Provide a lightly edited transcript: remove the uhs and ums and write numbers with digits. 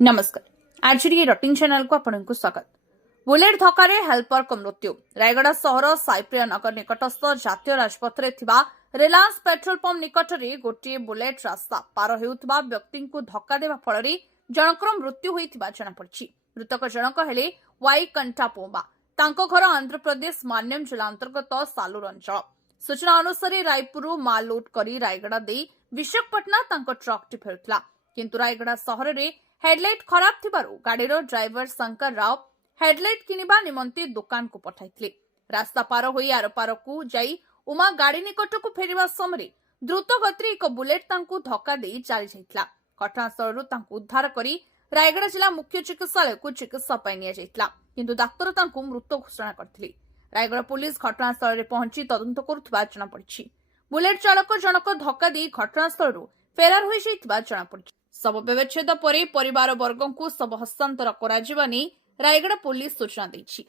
नमस्कार आज रटीन चैनल को आपको स्वागत। बुलेट धक्का हेल्पर को मृत्यु। रायगड़ा सहर साइप्रिया नगर निकटस्थ जातीय राजपथ रिलायंस पेट्रोल पंप निकट में गोटे बुलेट रास्ता पार होता व्यक्ति को धक्का देवा फल जनकर मृत्यु होता जमापड़ी। मृतक जनक हेले वाई कंठा पोंबा। घर आंध्र प्रदेश मान्यम जिला अंतर्गत सालूर अंचल। सूचना अनुसार रायपुर माल लोड कर रायगड़ा दे विशाखापटना ट्रक टी फेरुला किंतु रायगड़ा सहर में हेडलाइट खराब थिबारु गाड़ीर ड्राइवर शंकर राव हेडलाइट किनिबा निमंते दुकान को पठाइथिले। रास्ता पार होई आर पार को जाई उमा गाड़ी निकट को फेरिबा समय द्रुत गति एक बुलेट तांकु धक्का दे चली जाइथिला। घटनास्थल तांकु उद्धार करी रायगड़ा जिला मुख्य चिकित्सालय को चिकित्सा पाई निया जाइथिला किंतु डाक्टर तांकु मृत घोषणा करथिले। रायगड़ा पुलिस घटनास्थल रे पहुंची तदंत करुथबा जणा पड़िछि। बुलेट चालक जनक धक्का दे घटनास्थल फेरार होई जाइथिबा जणा पड़िछि। शव व्यवच्छेद पर परिवार वर्ग को शव हस्तांतर करा रायगड़ा पुलिस सूचना दी।